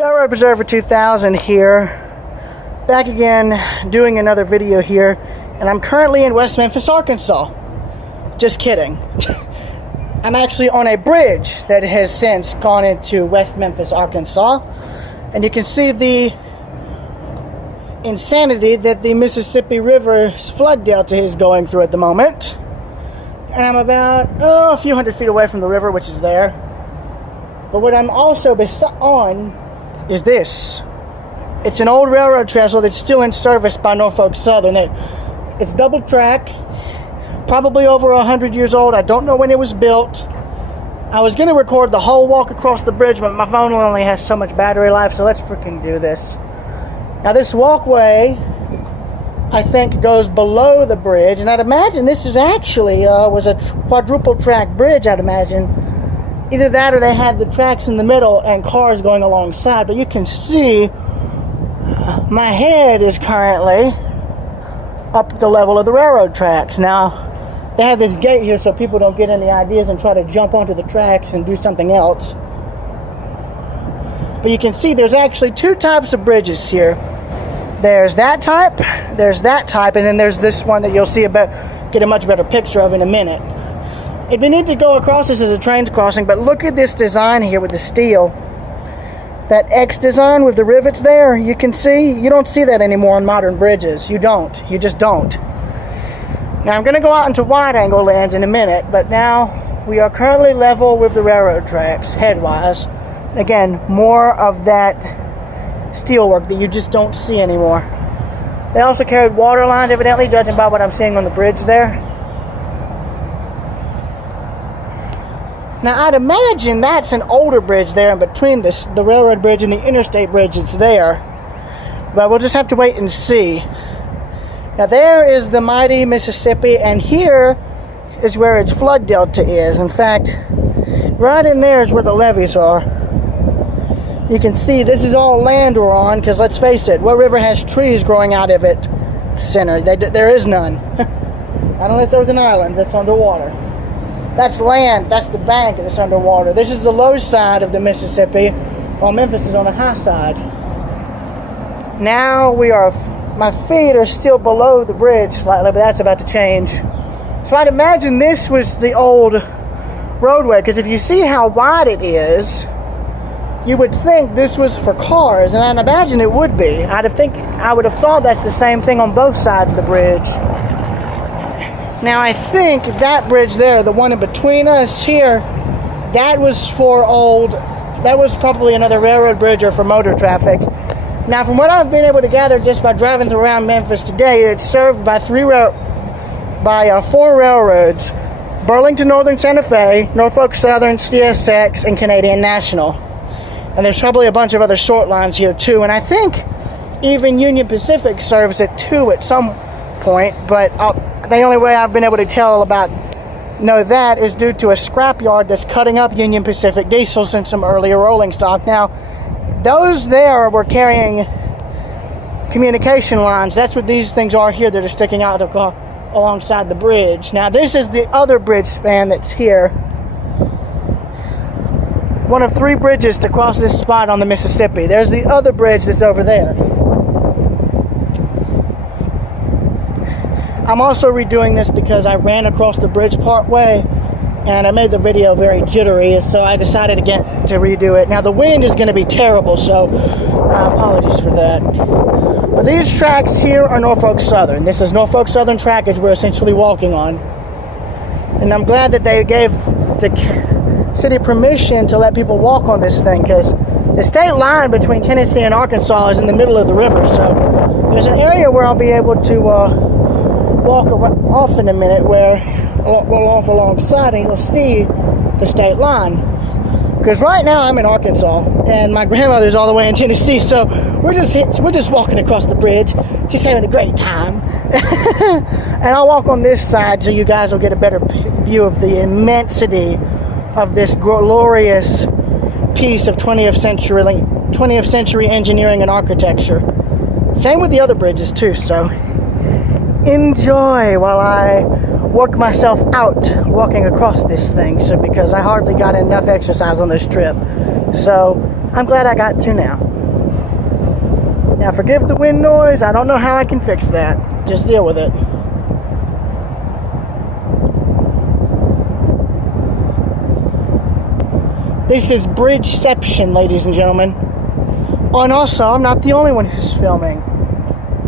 Railroad Preserver 2000 here, back again doing another video here, and I'm currently in West Memphis, Arkansas. Just kidding. I'm actually on a bridge that has since gone into West Memphis, Arkansas, and you can see the insanity that the Mississippi River's flood delta is going through at the moment. And I'm about a few hundred feet away from the river, which is there. But what I'm also on is this. It's an old railroad trestle that's still in service by Norfolk Southern. It's double track, probably over 100 years old. I don't know when it was built. I was going to record the whole walk across the bridge, but my phone only has so much battery life, so let's freaking do this. Now this walkway, I think, goes below the bridge, and I'd imagine this is actually was a quadruple track bridge, I'd imagine. Either that or they had the tracks in the middle and cars going alongside. But you can see my head is currently up at the level of the railroad tracks. Now, they have this gate here so people don't get any ideas and try to jump onto the tracks and do something else. But you can see there's actually two types of bridges here. There's that type, and then there's this one that you'll see get a much better picture of in a minute. It'd be neat to go across this as a train crossing, but look at this design here with the steel. That X design with the rivets there, you can see, you don't see that anymore on modern bridges. You just don't. Now I'm gonna go out into wide angle lens in a minute, but now we are currently level with the railroad tracks, headwise. Again, more of that steelwork that you just don't see anymore. They also carried water lines, evidently, judging by what I'm seeing on the bridge there. Now, I'd imagine that's an older bridge there in between the railroad bridge and the interstate bridge that's there. But we'll just have to wait and see. Now, there is the mighty Mississippi, and here is where its flood delta is. In fact, right in there is where the levees are. You can see this is all land we're on, because let's face it, what river has trees growing out of its center? There is none. Not unless there was an island that's underwater. That's land, that's the bank that's underwater. This is the low side of the Mississippi, while Memphis is on the high side. Now my feet are still below the bridge slightly, but that's about to change. So I'd imagine this was the old roadway, because if you see how wide it is, you would think this was for cars, and I'd imagine it would be. I would have thought that's the same thing on both sides of the bridge. Now, I think that bridge there, the one in between us here, that was probably another railroad bridge or for motor traffic. Now, from what I've been able to gather just by driving around Memphis today, it's served by four railroads: Burlington Northern Santa Fe, Norfolk Southern, CSX, and Canadian National. And there's probably a bunch of other short lines here too, and I think even Union Pacific serves it too at some point, but the only way I've been able to know that is due to a scrapyard that's cutting up Union Pacific diesels and some earlier rolling stock. Now, those there were carrying communication lines. That's what these things are here that are sticking out alongside the bridge. Now, this is the other bridge span that's here. One of three bridges to cross this spot on the Mississippi. There's the other bridge that's over there. I'm also redoing this because I ran across the bridge part way and I made the video very jittery, so I decided again to redo it. Now the wind is going to be terrible, so apologies for that. But these tracks here are Norfolk Southern. This is Norfolk Southern trackage we're essentially walking on. And I'm glad that they gave the city permission to let people walk on this thing, because the state line between Tennessee and Arkansas is in the middle of the river, so there's an area where I'll be able to walk off in a minute, where we'll off alongside and you'll see the state line. Because right now I'm in Arkansas and my grandmother's all the way in Tennessee, so we're just walking across the bridge, just having a great time. And I'll walk on this side so you guys will get a better view of the immensity of this glorious piece of 20th century engineering and architecture. Same with the other bridges too, so enjoy while I work myself out walking across this thing, because I hardly got enough exercise on this trip. So I'm glad I got to now. Now forgive the wind noise. I don't know how I can fix that. Just deal with it. This is Bridgeception, ladies and gentlemen. Oh, and also, I'm not the only one who's filming.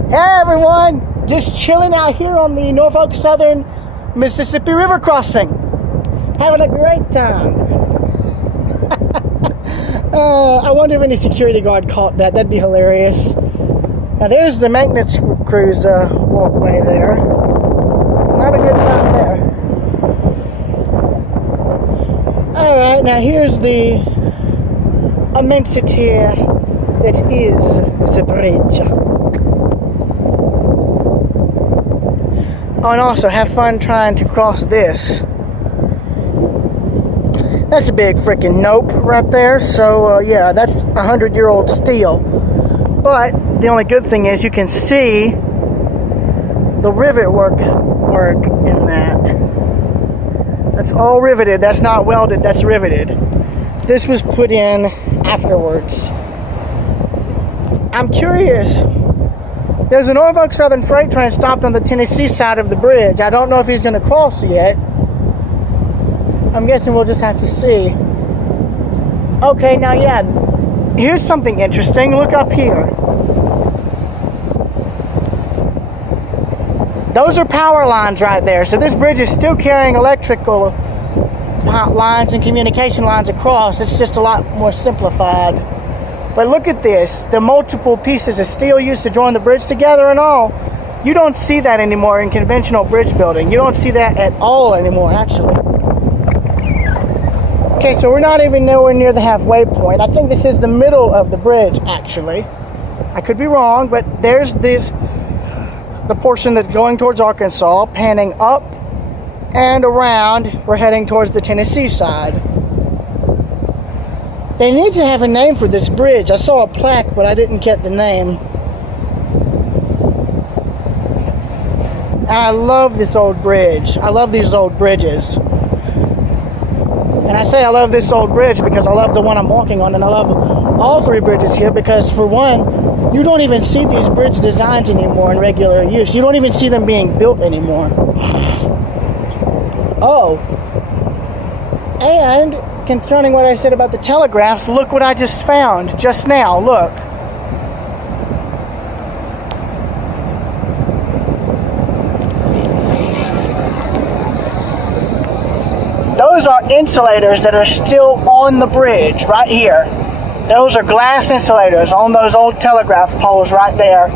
Hey everyone! Just chilling out here on the Norfolk Southern Mississippi River crossing. Having a great time. I wonder if any security guard caught that. That'd be hilarious. Now there's the maintenance crew's walkway there. Not a good time there. Alright, now here's the immensity that is the bridge. Oh, and also have fun trying to cross this. That's a big freaking nope right there. So yeah, that's 100-year-old steel. But the only good thing is you can see the rivet work in that. That's all riveted. That's not welded. That's riveted. This was put in afterwards. I'm curious. There's a Norfolk Southern freight train stopped on the Tennessee side of the bridge. I don't know if he's going to cross yet. I'm guessing we'll just have to see. Okay, now yeah, here's something interesting. Look up here. Those are power lines right there. So this bridge is still carrying electrical lines and communication lines across. It's just a lot more simplified. But look at this. The multiple pieces of steel used to join the bridge together and all. You don't see that anymore in conventional bridge building. You don't see that at all anymore, actually. Okay, so we're not even nowhere near the halfway point. I think this is the middle of the bridge, actually. I could be wrong, but there's the portion that's going towards Arkansas, panning up and around. We're heading towards the Tennessee side. They need to have a name for this bridge. I saw a plaque, but I didn't get the name. I love this old bridge. I love these old bridges. And I say I love this old bridge because I love the one I'm walking on, and I love all three bridges here because, for one, you don't even see these bridge designs anymore in regular use. You don't even see them being built anymore. Oh. And concerning what I said about the telegraphs, look what I just found just now. Look. Those are insulators that are still on the bridge right here. Those are glass insulators on those old telegraph poles right there.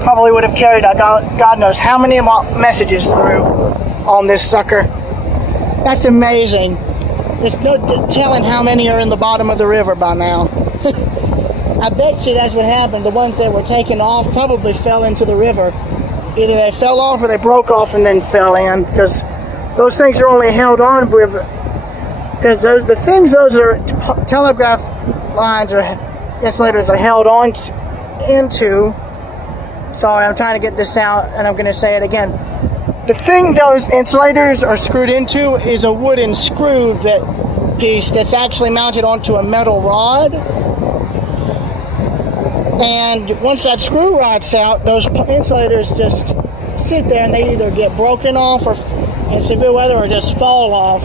Probably would have carried God knows how many messages through on this sucker. That's amazing. There's no telling how many are in the bottom of the river by now. I bet you that's what happened. The ones that were taken off probably fell into the river. Either they fell off or they broke off and then fell in, because those things are only held on with, because those are telegraph lines or insulators are held on into. Sorry, I'm trying to get this out and I'm going to say it again. The thing those insulators are screwed into is a wooden screw piece that's actually mounted onto a metal rod. And once that screw rots out, those insulators just sit there and they either get broken off or in severe weather or just fall off.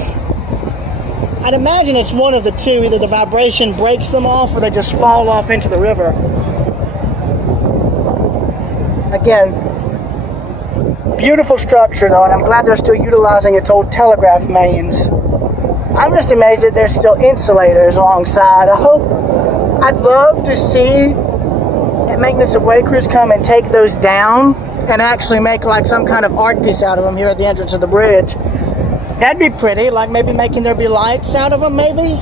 I'd imagine it's one of the two. Either the vibration breaks them off or they just fall off into the river. Again, beautiful structure though, and I'm glad they're still utilizing its old telegraph mains. I'm just amazed that there's still insulators alongside. I'd love to see maintenance of way crews come and take those down and actually make like some kind of art piece out of them here at the entrance of the bridge. That'd be pretty, like maybe making there be lights out of them maybe,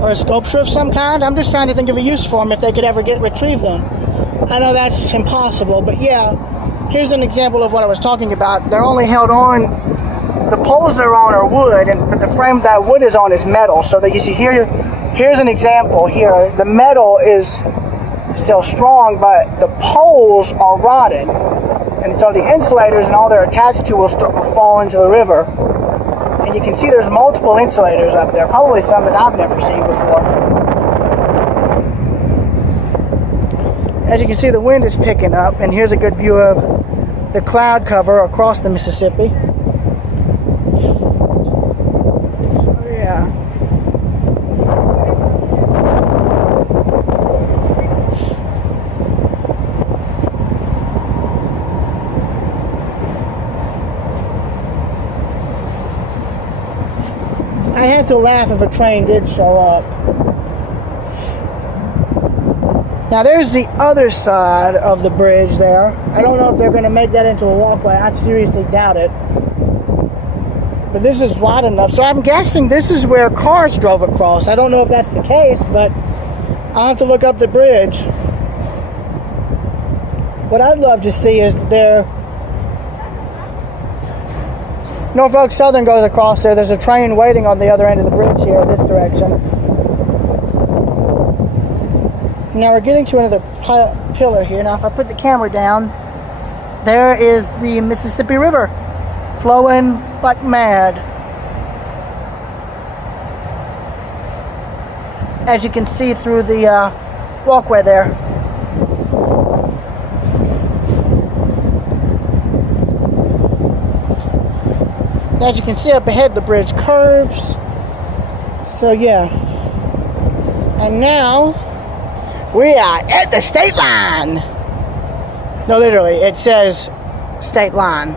or a sculpture of some kind. I'm just trying to think of a use for them if they could ever retrieve them. I know that's impossible, but yeah, here's an example of what I was talking about. They're only held on, the poles they're on are wood, but the frame that wood is on is metal. So that you see here, here's an example here. The metal is still strong, but the poles are rotted. And so the insulators and all they're attached to will fall into the river. And you can see there's multiple insulators up there, probably some that I've never seen before. As you can see, the wind is picking up, and here's a good view of the cloud cover across the Mississippi. So, yeah. I have to laugh if a train did show up. Now there's the other side of the bridge there. I don't know if they're going to make that into a walkway. I seriously doubt it. But this is wide enough. So I'm guessing this is where cars drove across. I don't know if that's the case, but I'll have to look up the bridge. What I'd love to see is there... Norfolk Southern goes across there. There's a train waiting on the other end of the bridge here, this direction. Now we're getting to another pillar here. Now if I put the camera down, there is the Mississippi River flowing like mad. As you can see through the walkway there. As you can see up ahead, the bridge curves. So yeah. And now we are at the state line. No, literally, it says state line.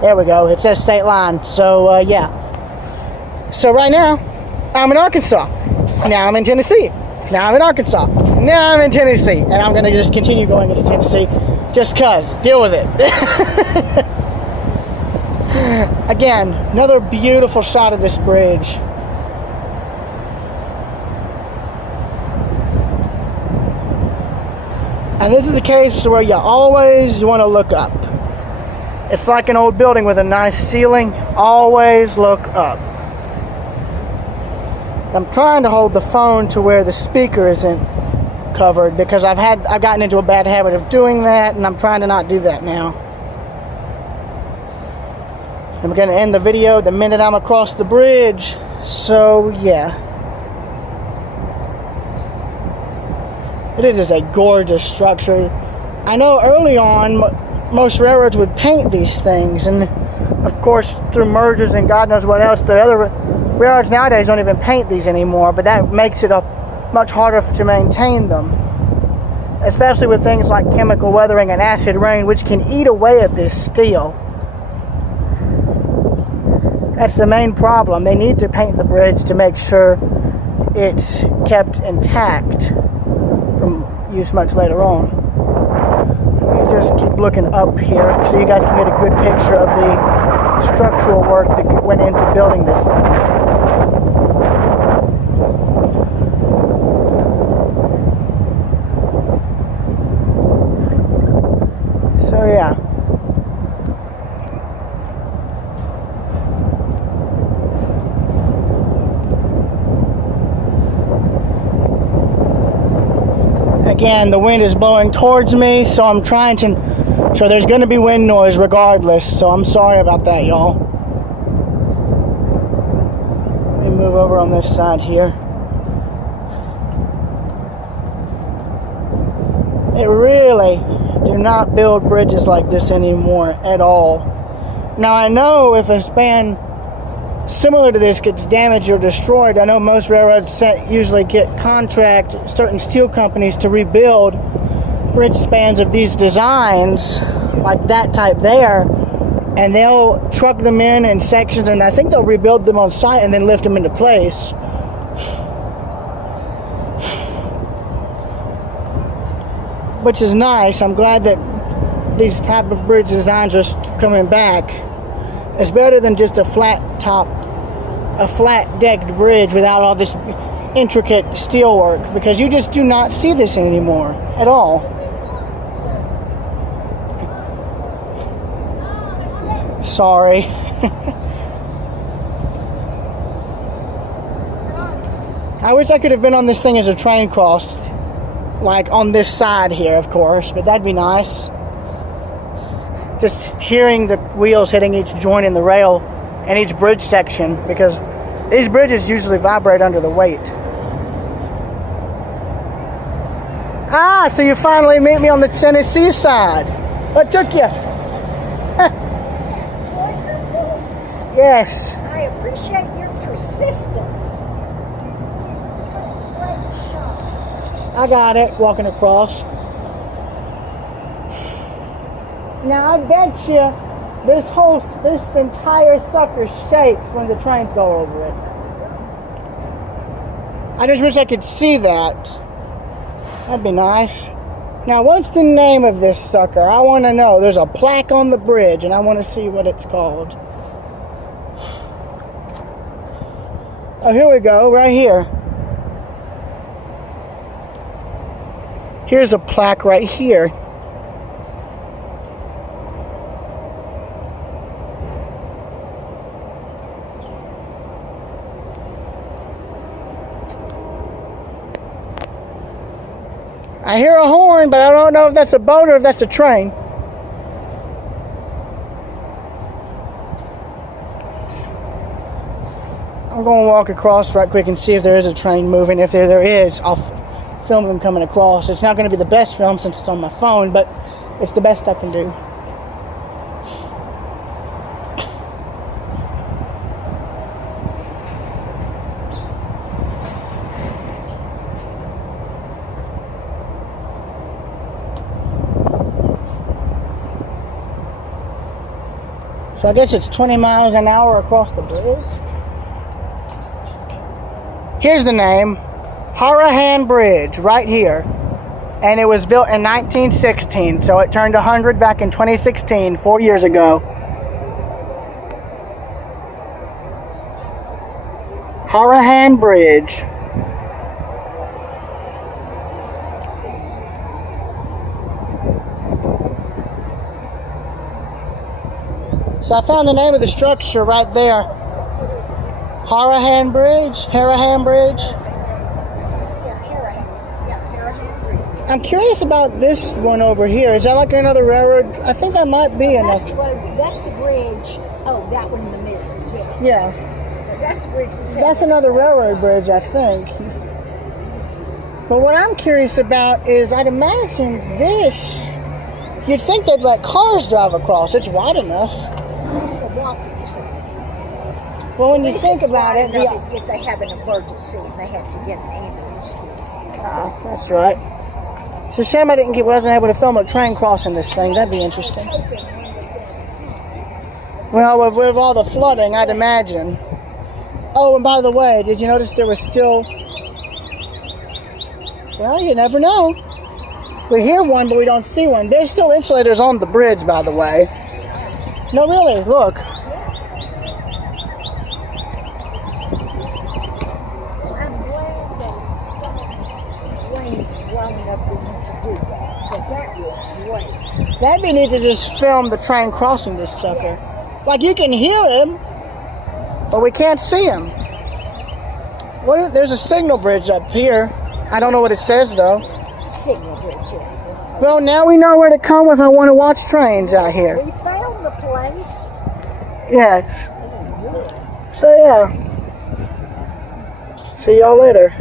There we go. It says state line. So yeah. So right now, I'm in Arkansas. Now I'm in Tennessee. Now I'm in Arkansas. Now I'm in Tennessee. And I'm going to just continue going into Tennessee just cuz. Deal with it. Again, another beautiful shot of this bridge. And this is the case where you always want to look up. It's like an old building with a nice ceiling. Always look up. I'm trying to hold the phone to where the speaker isn't covered because I've gotten into a bad habit of doing that, and I'm trying to not do that now. I'm going to end the video the minute I'm across the bridge. So, yeah. It is a gorgeous structure. I know early on, most railroads would paint these things. And, of course, through mergers and God knows what else, the other railroads nowadays don't even paint these anymore. But that makes it much harder to maintain them. Especially with things like chemical weathering and acid rain, which can eat away at this steel. That's the main problem. They need to paint the bridge to make sure it's kept intact from use much later on. Let me just keep looking up here so you guys can get a good picture of the structural work that went into building this thing. So yeah. Again, the wind is blowing towards me, so I'm trying to... So there's going to be wind noise regardless, so I'm sorry about that, y'all. Let me move over on this side here. They really do not build bridges like this anymore at all. Now, I know if a span similar to this gets damaged or destroyed, I know most railroads usually contract certain steel companies to rebuild bridge spans of these designs, like that type there, and they'll truck them in sections, and I think they'll rebuild them on site and then lift them into place. Which is nice. I'm glad that these type of bridge designs are coming back. It's better than just a flat decked bridge without all this intricate steel work, because you just do not see this anymore at all. Sorry. I wish I could have been on this thing as a train crossed, like on this side here, of course, but that'd be nice. Just hearing the wheels hitting each joint in the rail and each bridge section, because these bridges usually vibrate under the weight. Ah! Ah, so you finally meet me on the Tennessee side. What took you? Wonderful. Yes. I appreciate your persistence. Great shot. I got it, walking across. Now I bet you this entire sucker shakes when the trains go over it. I just wish I could see that. That'd be nice. Now, what's the name of this sucker? I want to know. There's a plaque on the bridge, and I want to see what it's called. Oh, here we go, right here. Here's a plaque right here. I hear a horn, but I don't know if that's a boat or if that's a train. I'm going to walk across right quick and see if there is a train moving. If there is, I'll film them coming across. It's not going to be the best film since it's on my phone, but it's the best I can do. So I guess it's 20 miles an hour across the bridge. Here's the name, Harahan Bridge, right here. And it was built in 1916, so it turned 100 back in 2016, 4 years ago. Harahan Bridge. So I found the name of the structure right there. Harahan Bridge? Harahan Bridge? Harahan Bridge. I'm curious about this one over here. Is that like another railroad? I think that might be That's another. that's the bridge. Oh, that one in the middle. Yeah. Yeah. 'Cause that's the bridge we That's another railroad bridge, I think. But what I'm curious about is, I'd imagine this, you'd think they'd let cars drive across. It's wide enough. It's a walking track. Well, when you think about it, if they have an emergency and they have to get an ambulance. that's right. It's a shame I wasn't able to film a train crossing this thing. That'd be interesting. Well, with all the flooding, I'd imagine. Oh, and by the way, did you notice there was still... Well, you never know. We hear one, but we don't see one. There's still insulators on the bridge, by the way. No, really, look. I'm glad that it stopped raining long enough for you to do that. Because that was great. That'd be neat to just film the train crossing this sucker. Yes. Like, you can hear him, but we can't see him. Well, there's a signal bridge up here. I don't know what it says, though. Signal bridge, yeah. Well, now we know where to come if I want to watch trains out here. We found the place. Yeah. So, yeah. See y'all later.